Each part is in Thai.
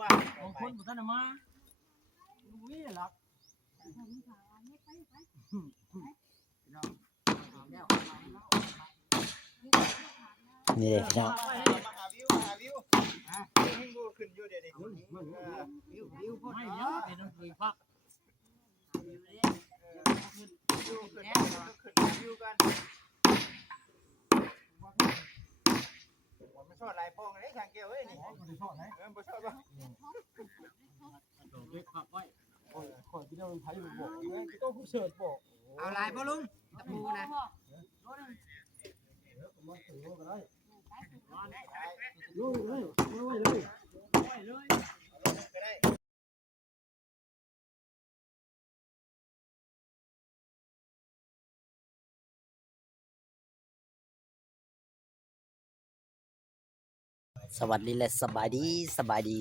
วบางคนบุตรมาวิ่งหลับนี่เลยพี่น้องขึ้นอยู่เดี๋ยวนี้ไม่เยอะเดี๋ยวต้องคุยพักอยู่กันไม่ชอบลายพองไอ้ทางเกี่ยวเอ้ยนี่ไม่ชอบไหนไม่ชอบป่ะเด็กขับไว้ขอที่เราเป็นไผ่บอกที่ต้องผู้เชิดบอกเอาลายบ่ลุงตะปูนะลุงเลยไว้เลยไว้เลยก็ได้สวัสดีและสบายดี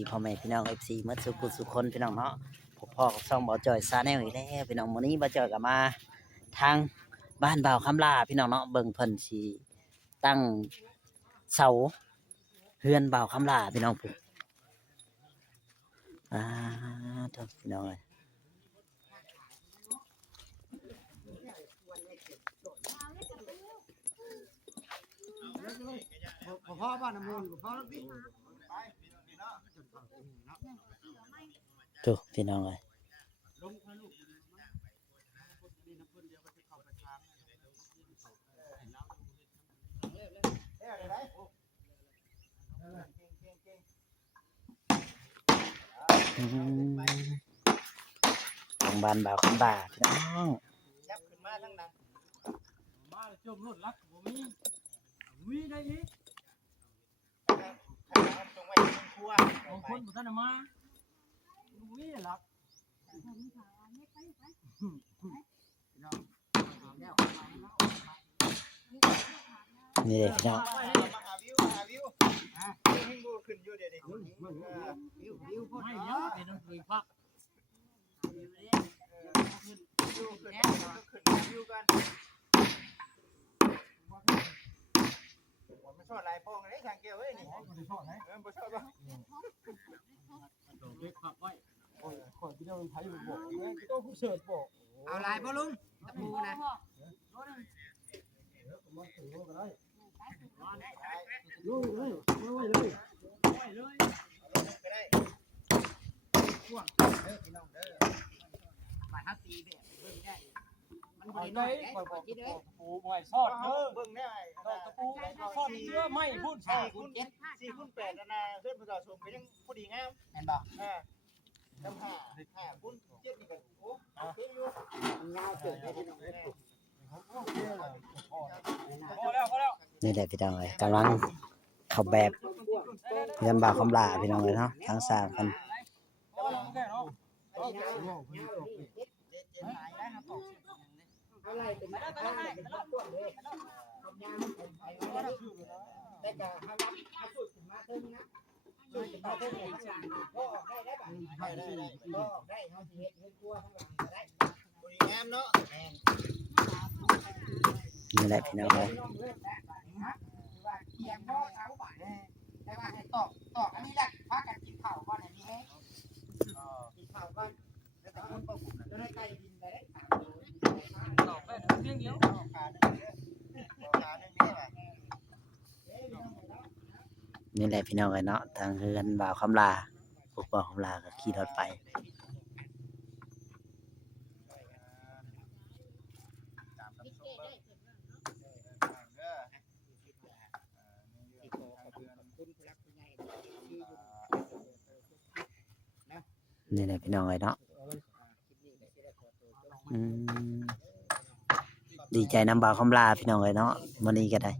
พ่อแม่พี่น้อง FC เมื่อสุขคนพี่น้องเนาะพวกพ่อกับช่องบ่าวจอยซาแนลอีกแล้วพี่น้องมื้อนี้บ่าวจอยก็มาทางบ้านบ่าวคำลาพี่น้องเนาะเบิ่งเพิ่นสิตั้งเสาเฮือนบ่าวคำลาพี่น้องผู้ทุกพี่น้องเอ้ย พ่อบ้านน้ำมูลพ่อแล้วพี่ ทุกพี่น้องเอ้ยโรงพยาบาลบ่าวคำลาพี่น้องยับขึ้นมาทั้งนั้นมาจมรถลักบ่มีวิ่งได้อีกตรงไว้ตรงครัวบางคนบุตรมาวิ่งหลับนี่เลยพี่น้องขึ้นอยู่เดี๋ยวนี้ไม่เยอะเดี๋ยวต้องคุยพักอยู่กันไม่ชอบลายพองไอ้ทางเกี่ยวเอ้ยนี่ไม่ชอบไหนไม่ชอบป่ะเด็กขับไว้ขอที่เราเป็นไผ่บอกที่ต้องผู้เชิดบอกเอาลายบ่ลุงตะปูนะลุงเลยไว้เลยไว้เลยก็ได้พวกพี่น้องเด้อ มาทับตีแบบเบิ่งได้มันบ่ เอา ได้ ได้ น้อย ปล่อย คิดเด้อ ปูหอยซอดเด้อเบิ่งได้ตะปูซอดเยอะไม่พูด4 คูณ 8นะเพื่อนผู้ต่อชมก็ยังพอดีงาม แม่นบ่ น้ำ5 คูณ 7นี่ก็โอ้โอเคอยู่ มันยาวเกินได้พี่น้องเอ้ย พอแล้ว นี่แหละพี่น้องเอ้ยกำลังเข้าแบบเฮือนบ่าวคำลาพี่น้องเอ้ยเนาะทั้งสามคนเอาลายเป็นมาได้เป็นพวกเด้อความยาวมันเป็นไปได้แต่ก็เฮารับเฮาพูดขึ้นมาเทิงนะพูดขึ้นมาเทิงเนี่ยข้างหลังก็ออกได้บ่ก็ออกได้เฮาสิเฮ็ดเฮ็ดครัวข้างหลังก็ได้ พอดีงามเนาะ นี่แหละพี่น้องเอ้ย ว่าเคียงบ่เท้าบ่แต่ว่าให้ตอกอันนี้แหละพากันกินข้าวก่อนอันนี้ให้กินข้าวก่อนแล้วแต่คนบ่คุ้มจะได้ไก่บินได้ตอกได้เพียงเดียวขาหนึ่งนี่แหละ นี่แหละพี่น้องเอ้ยเนาะทางเฮือนบ่าวคำลาพวกบ่าวคำลาก็ขี่รถไปนี่แหละพี่น้องเอ้ยเนาะดีใจนำบ่าวคำลาพี่น้องเอ้ยเนาะมื้อนี้ก็ได้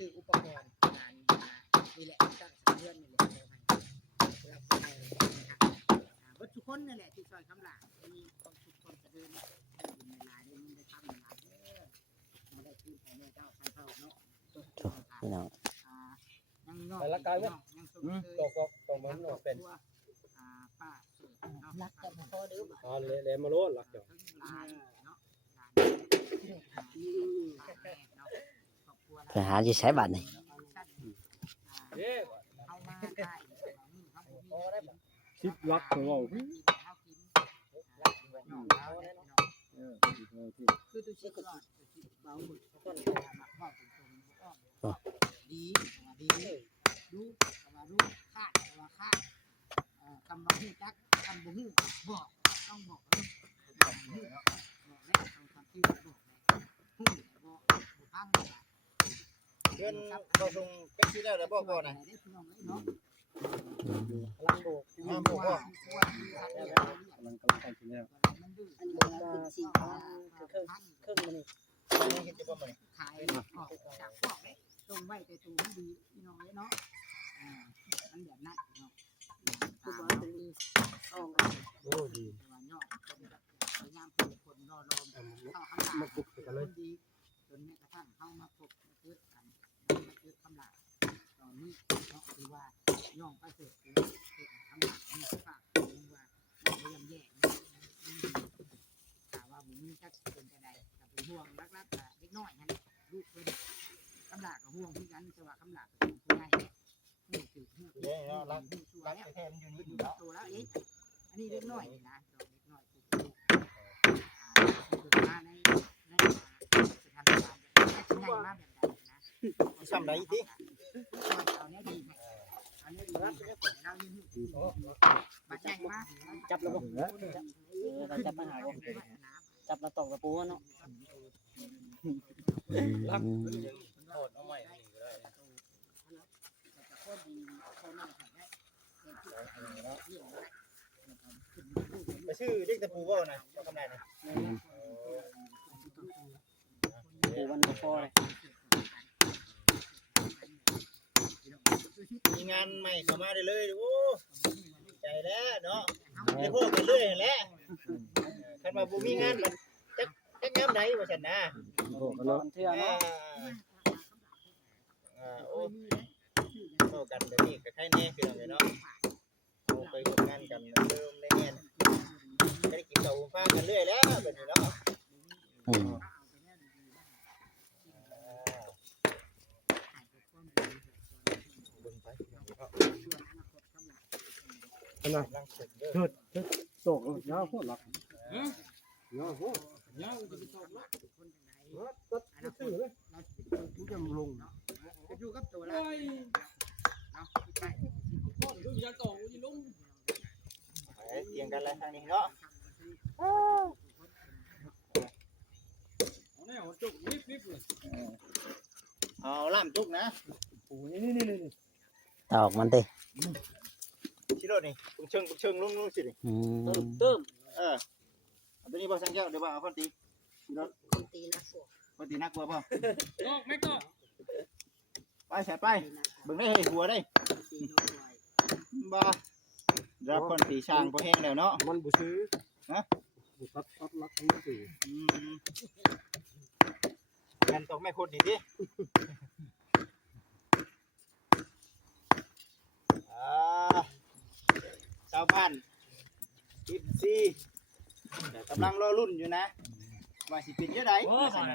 ซื้ออุปกรณ์การนี่แหละสร้างเรือนนี่แหละเราให้เบิดทุกคนนั่นแหละที่ซอยคำลามีคนทุกคนจะเดินได้บุญในหลายได้เงินได้ทำหลายเด้อมาได้คืนให้แม่เจ้าท่านเฒ่าเนาะพี่น้องยังน้อยยังสมเคยตกมันเป็นป้า เลยมาโลดหลักเจ้า ไปหาอยู่ใช้บัตรนี่ เด้ เอามาได้ 10ลักของเรา คือตัวชิคก็เบาต้นมาพ่อเป็นดีดีดูว่าดูคาดว่าคาดคำว่าหูจักคำบ่หูบอกต้องบอกบอกแล้วต้องทำที่บอกหูบอกฟัง เดือนก็ส่งเป็นที่แล้วบอกก่อนนะ ลังโบก มาบอกว่า มันก็ไปที่แล้ว มันดื้ออันนี้เป็นสีฟ้าเครื่องมันนี่ ไม่เห็นจะบ่มา ขายออกจากพวกเลยตรงไว้แต่ตัวให้ดีพี่น้องเลยเนาะมันแบบนั้นเนาะคือว่าเป็นออก โอ้ดี ว่าเนาะเป็นแบบพยายามเป็นคนรอรอเข้าคำลามาปลุกกันเลยดีจนแม้กระทั่งเข้ามาปลุกมาเกิดกันมาเกิดคำลาตอนนี้เนาะคือว่าย่องไปเสร็จแล้วเกิดคำลามีฝากว่าเรายังแย่ถามว่าผมมีจักเป็นกระไดกับเป็นห่วงรักๆเล็กน้อยนั่นลูกเพิ่นคำลากับห่วงที่กันแต่ว่าคำลาเป็นผู้ใหญ่นี่คือเรื่องที่เรารักรักแท้ๆมันอยู่นี่อยู่แล้วตัวแล้วเอ๊ะอันนี้เล็กน้อยนี่นะเล็กน้อยถูกมาในสถานการณ์ใหญ่มาแบบใดนะ ซ้ำไหนที เอาเนี้ยดีเอาเนี้ยดีเรายืนบัดใหญ่มา จับแล้วบ่จับมาหาบ่จับแล้วตอกตะปูเนาะ ลัก โทษเอาใหม่นี่ก็ได้ ไปชื่อเด็กตะปูบ่นะกำไรนะ ปูมันบ่พอเลย มีงานใหม่เข้ามาได้เลยโอ้ใจแล้วเนาะได้พวกกันเลยแหละคันว่าบ่มีงานมันจักงามใดว่าซั่นนะ โอ้เนาะ เทื่อเนาะ โอ้โตกันเดี๋ยวนี้ก็ใครแน่พี่น้องเนาะโอ้ไปร่วมงานกันเริ่มได้เงินได้กินข้าวฟ้ากันเรื่อยแล้วแบบนี้เนาะ อืม เบิ่งไปพี่น้องเนาะ ขนาด ลังเสร็จเด้อ ตกยาวโคตรหลักยาวโคตรยาวจะไปตกแล้วตัดซื้อเลยกูจะลง จะอยู่กับตัวแล้วเนาะใช่ เถียงกันแล้วทางนี้เนาะเอาล่ามจุกนะ โอ้นี่ ตอกมันติ ชิโร่นี่เชิงลุงสิดิ อืม เอาตัวนี้บ่สังเกตเดี๋ยวบ่เอาคนตีชิโร่ คนตีนะพวก คนตีนักกลัวบ่ ไม่ก็ ไปใส่ไปเบิ่งได้ให้หัวได้ ตีน้อย บ่รับคนตีช่างพอแห้งแล้วเนาะ มันบุซื้อนะบุตัดลักทั้งสี่ กันตกแม่คนดีดิชาวบ้าน14กำลังรอรุ่นอยู่นะว่าสิเป็นยังไง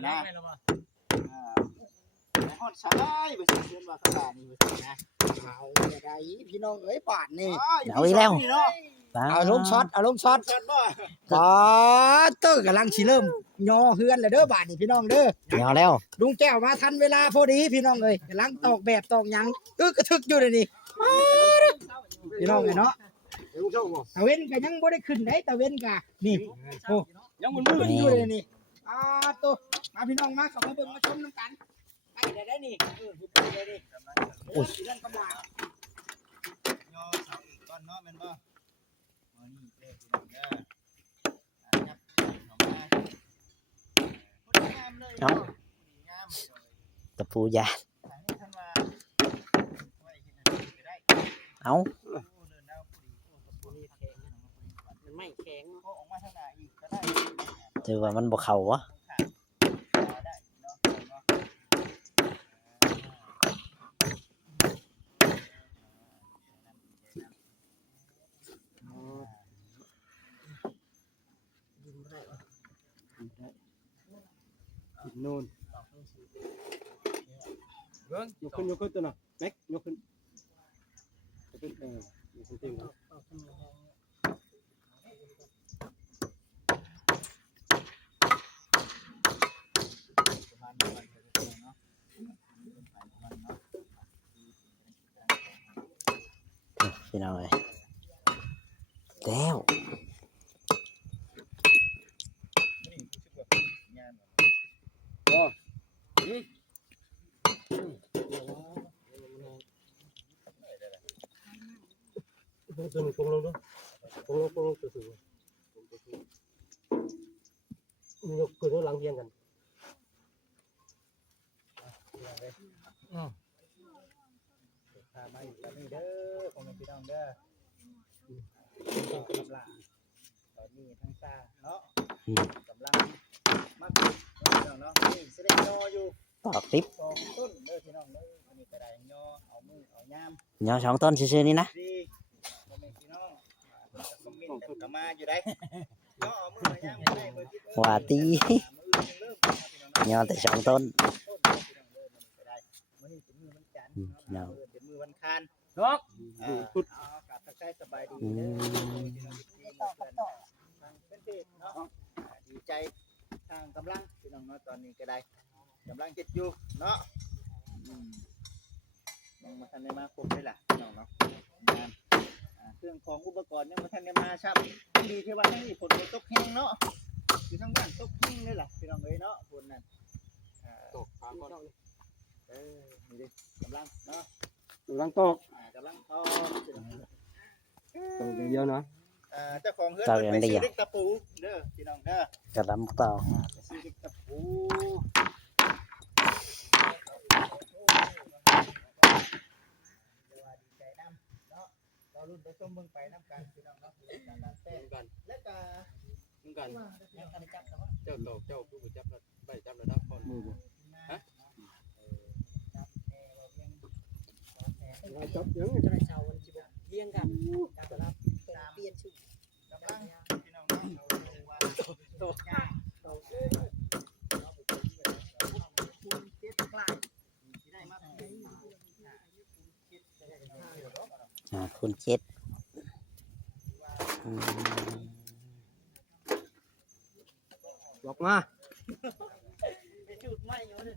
นะฮอดสายบ่สิเชื่อว่าขนาดนี้บ่สินะ เอาอย่าได้พี่น้องเอ้ยปาดนี่ เอาอีกแล้ว เอาลงช็อตเอาลงช็อต ช็อตบ่ ปาดเตอร์กำลังสิเริ่มย่อเฮือนแล้วเด้อบาดนี่พี่น้องเด้อ เอาแล้ว ลุงแก้วมาทันเวลาพอดีพี่น้องเอ้ยกำลังตอกแบบตอกหยังกระทึกอยู่เลยนี่พี่น้องเอ้ยเนาะ เดี๋ยวเจ้าบ่ ตะเว้นก็ยังบ่ได้ขึ้นได้ตะเว้นก็นี่โอ้ ยังมัน ขึ้นอยู่เลยนี่ตัวมาพี่น้องมาเข้ามาเบิ่งมาชมน้ำกันไปได้นี่ไปได้นี่โอ้ยเรื่องกำลัง ย่อเสาอีกก้อนเนาะแม่นบ่อ๋อนี่เด้อพี่น้องเด้อยับเข้ามาพอดีงามเลยเนาะงาม ตะปูยา ทางนี้ท่านว่าไว้เฮ็ดอันนี้ก็ได้ เอา โอ้เดินดาวพอดีโอ้ตะปูนี่แข็ง มันไม่แข็ง โอ้ออกมาทางหน้าอีกก็ได้ ถือว่ามันบ่เข้าวะ ได้เนาะเนาะ นู่นยกขึ้นตัวน่ะแม็กยกขึ้นยกขึ้นยกขึ้นเต็มพี่น้องเลยแล้ว ตัวนี้ปงลงด้วยปงลงตัวสูงนี่ยกขึ้นแล้วหลังเพียงกันพามาอีกแล้วนี่เด้อพ่อแม่พี่น้องเด้อตำลาตอนนี้ทั้งซาเนาะกำลังมาพี่น้องเนาะนี่แสดงยออยู่ ตอกติ๊บ 2 ต้นเด้อพี่น้องเด้ออันนี้ก็ได้ยอเอามือเอายาม ยอ2 ต้นซื่อๆนี่นะ ดีพ่อแม่พี่น้องคอมเมนต์กันเข้ามาอยู่ได้ยอเอามือเอายามได้เบอร์ที่ ว่าตี เริ่ม ยอแต่2 ต้น มื้อนี้เป็นมื้อวันจันทร์เนาะเป็นมื้อวันคาน ดอกพุด เอากลับทักทายสบายดีเด้อพี่น้องที่มาเพื่อนทางเป็นเพจเนาะดีใจทางกำลังพี่น้องเนาะตอนนี้ก็ได้กำลังเฮ็ดอยู่เนาะยังบ่ทันได้มาครบเลยล่ะพี่น้องเนาะงานเครื่องของอุปกรณ์ยังบ่ทันได้มาครับดีที่ว่านี่ฝนตกแห้งเนาะอยู่ทางบ้านตกแห้งเลยล่ะพี่น้องเอ้ยเนาะฝนนั่น ตกปลาก่อน นี่ดิกำลังเนาะ กำลังตก กำลังทอ ตกอย่างเดียวนะ เจ้าของเฮือนเพิ่นไปซื้อเด็กตะปูเด้อพี่น้องเด้อก ระลำต่อ ไปซื้อเด็กตะปูดีใจนำเนาะเรารุ่นไปส้มเบิ่งไปนำกันพี่น้องเนาะการนั้นแป้งกันและก็ เหมือนกัน ยังกันจับเนาะ เจ้าผู้จับแล้วไปจับระดับก่อนมือบ่ฮะเราจับยัง จะได้เช้าวันสิบเลี้ยงกันการรับเปลี่ยนชื่อก ำลังพี่น้องเนาะเราว่าตกยากตกเจ็ดกลางสิได้มา คุณ7บอกมา จุดไม้อยู่นี่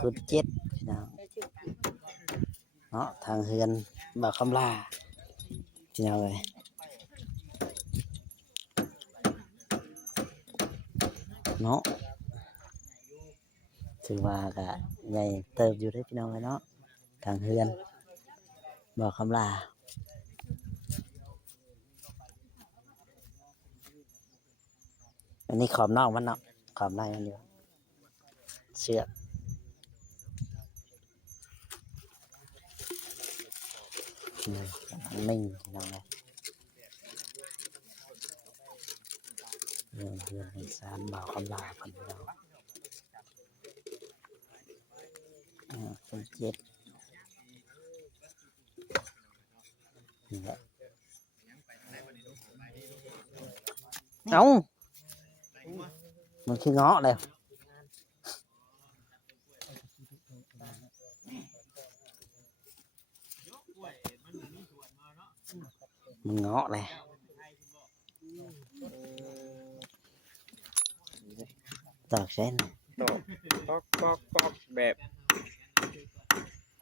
คุณ7พี่น้องเนาะทางเฮือนบ่าวคำลาพี่น้องเลยเนาะถือว่าก็ใหญ่เติบอยู่เด้อพี่น้องเลยเนาะทางเฮือนบ่าวคำลาอันนี้ขอบนอกมันเนาะขอบในมันอยู่เชือกนี่กำลังนิ่งพี่น้องเลยเรื่องในศาลบ่าวคำลาพี่น้องคน7นี่แหละเอ้ามันคือเงาะเลยมันเงาะเลยตอกเส้น ปอกแบบ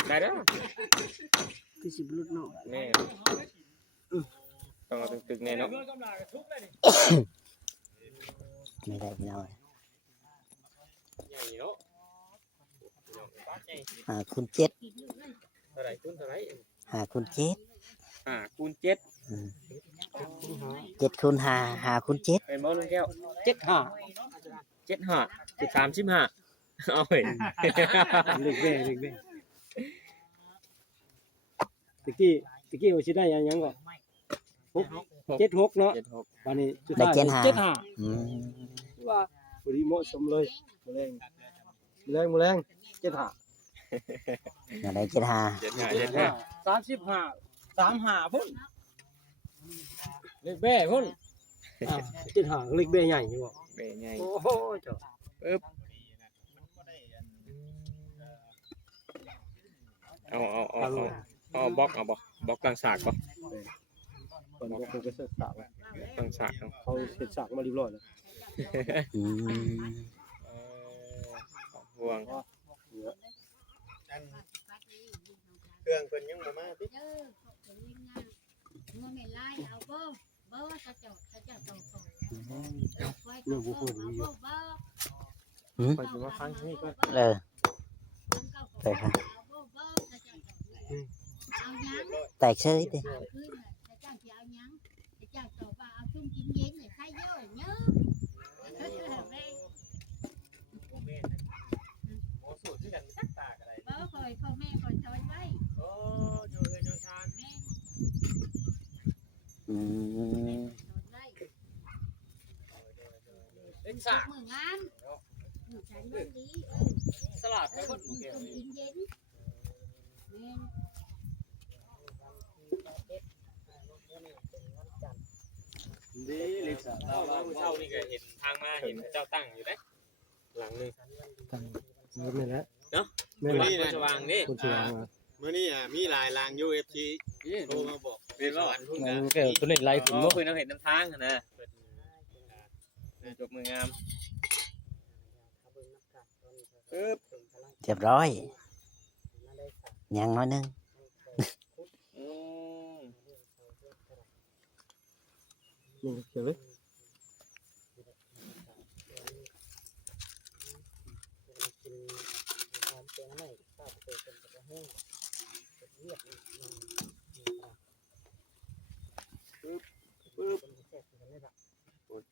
ได้แล้ว คือสิบลุดเนาะ แน่ต้องเอาตึกๆแน่เนาะ ไม่ได้พี่น้อย ใหญ่เนาะ คูณ7 เท่าไหร่คูณเท่าไหร่ คูณ7 คูณ7 7คูณ5คูณ7 เป็นบ่ลุงแก้ว75 35 เอาเว้ยเล็กแบ่ตะกี้ว่าสิได้ยังก่อน76เนาะวันนี้ได้75ว่าพอดีเหมาะสมเลยแรง75 อย่าได้75 35 35พุ่นเล็กแบ่พุ่นจิตหาเล็กแบ่ใหญ่อยู่บ่ เบใหญ่ โอ้โหเจ้า เอาบล็อกเอาบล็อกตั้งฉากบ่ เพิ่นบ่เคยเสร็จสาก ตั้งฉากเอา เขาเสร็จสากมาเรียบร้อยแล้ว อืม ห่วง อันเครื่องเพิ่นยังบ่มาติ เด้อเขาเป็นเล่นงานเมื่อไม่ไล่เอาเบ้อตะเจ้าโตไว้เอาเบ้อ ไปสิว่าครั้งนี้ก็ เออไปค่ะ เอายัง แตกเฉยดิ เอาขึ้นตะเจ้าจะเอายังตะเจ้าโตว่าเอาชุ่มกินเย็นเนี่ยใครเยอะเยอะ โมสูตรที่กันจักตากอะไร เบ้อคอยพ่อแม่คอยซอยไว้ โอ้อยู่เรือนอยู่ชาน แม่ อืม ซอยไว้ เล่นสาก มืองานมือฉันมันดี ตลาดไป ชุ่ เพิ่น มกินเย็นแม่ ดีเล็กสาก เราเช้านี่ก็เห็นทางมาเห็นเจ้าตั้งอยู่เด้หลังนึง นี่แหละ เนาะ นี่ มื้อ แหละ นี้สว่างนี่ คนเชียงมา มื้อนี้มีหลายราง UFC โทรมาบอกเป็นว่าวันพุ่ง มั นะ นแก่ตัวเล็กไล่ขึ้น เมื่ บ่ อคืนเราเห็นน้ำทางนะจบมืองาม เรียบร้อยยังน้อยหนึง นี่เขียวเลย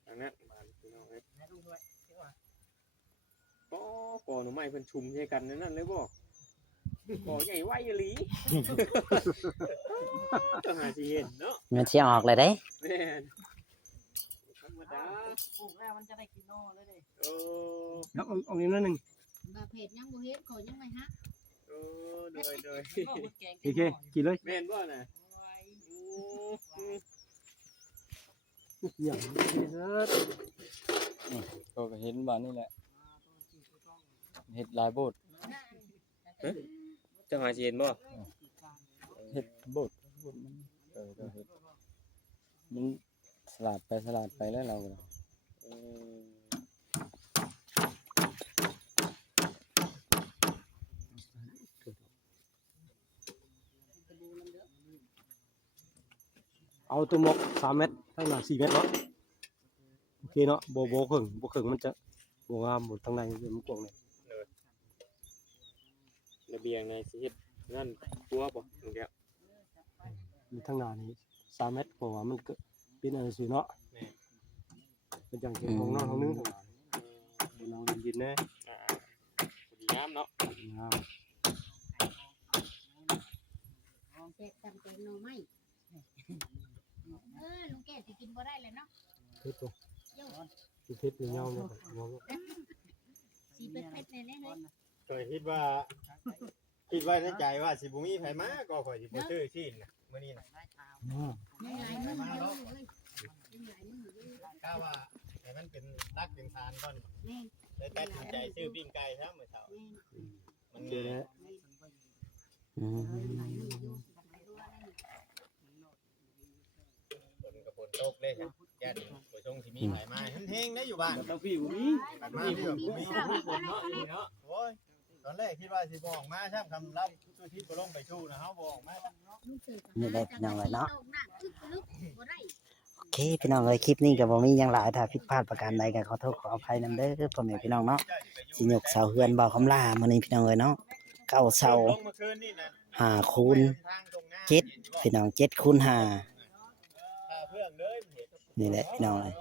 อันนั้นมาพี่น้องเอ้ยก็ก่อหนูใหม่เพิ่นชุมใช่กันนั่นเลยบ่ก่อใหญ่ไว้อีหลีต้องหาสิเห็นเนาะ มันสิออกเลยเด้ แม่นธรรมดา ปลูกแล้วมันจะได้กินนอเลยเด้ โอ้ แล้วเอานี้นั่นนึง บาเพจยังบ่เฮ็ดขอยังไม่ฮัก โอ้โดย โอเคกินเลย แม่นบ่น่ะ อย่างนี้เด้อ ก็เห็นบ้านนี่แหละเห็ดหลายโบสถ์ เจ้าหาสิเห็นบ่ เห็ดโบสถ์มันก็เห็ดมันสลัดไปแล้วเราก็ เอาตัวหมก3เมตรทั้งหน้า4เมตรเนาะโอเคเนาะบ่ครึ่งมันจะบ่งามหมดทั้งในมันกว้างเลย ระเบียงในสิเฮ็ดนั่นกลัวบ่ลุงแก้ว มีทั้งหน้านี้3เมตรเพราะว่ามันก็เป็นอันซื่อเนาะเป็นจังเก็บของนอนของนึงทั้งหน้าบ่นอนเย็นๆแน่ ดีงามเนาะ งาม แจกตำแตงหน่อไม้ลุงแก่สิกินบ่ได้เลยเนาะ เฮ็ดบ่เฮ็ดยาวๆเนาะ สีเป็ดๆแน่ๆเฮ้ย เคยคิดว่าในใจว่าสิบ่มีไผมาก็ข่อยสิบ่ซื้อชิ้นน่ะมื้อนี้น่ะ ยังหลายมืออยู่เลยยังหลายมืออยู่ กะว่าให้มันเป็นรักเป็นทานก่อน แม่ เลยตัดสินใจซื้อปิ้งไก่ซะมื้อเช้า แม่ มัน เดี๋ยว ง่าย นะ อืม หลายมืออยู่หลายตัวนั่น ฝนกับฝนตกเลยครับย่านผู้ชงสิมีไผมาแห้งๆได้อยู่บ้าน เราพี่บ่มี บัดมาพี่แบบบ่มีโอ้ยตอนแรกคิดว่าสิบ่ออกมาใช่คำรับชูชีพบ่ลงไปชูนะเฮาบ่ออกมา นี่แหละพี่น้องเอ้ยเนาะ บ่ได้ โอเคพี่น้องเอ้ยคลิปนี้ก็บ่มีหยังหลายถ้าผิดพลาดประการใดก็ขอโทษขออภัยนำเด้อพ่อแม่พี่น้องเนาะสิยกเสาเฮือนบ่าวคำลามื้อนี้พี่น้องเอ้ยเนาะเก้าเสา ลงเมื่อคืนนี่นะ 5คูณ ทางตรงหน้า 7พี่น้อง7คูณ5 เพื่อนเลย นี่แหละพี่น้องเอ้ย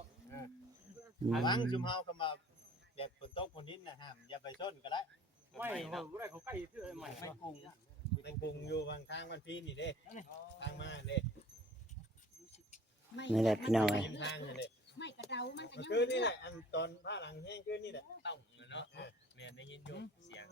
อืม หวังชุมเฮาก็มาแบบฝนตกฝนดินนะห้ามอย่าไปชนก็ได้ ไม่บ่ได้เขาใกล้ซื้อใหม่ไม่กุ้ง ในกรุงอยู่บางทางวันพีนี่เด้ทางมาเด้ นี่แหละพี่น้องเอ้ย ริมทางนี่เด้ ไม่กระเดามันก็ เมื่อ ยัง คืนนี่แหละอันตอนผ้าหลังแห้งคืนนี่แหละ เนาะแม่ได้ยินอยู่เสียง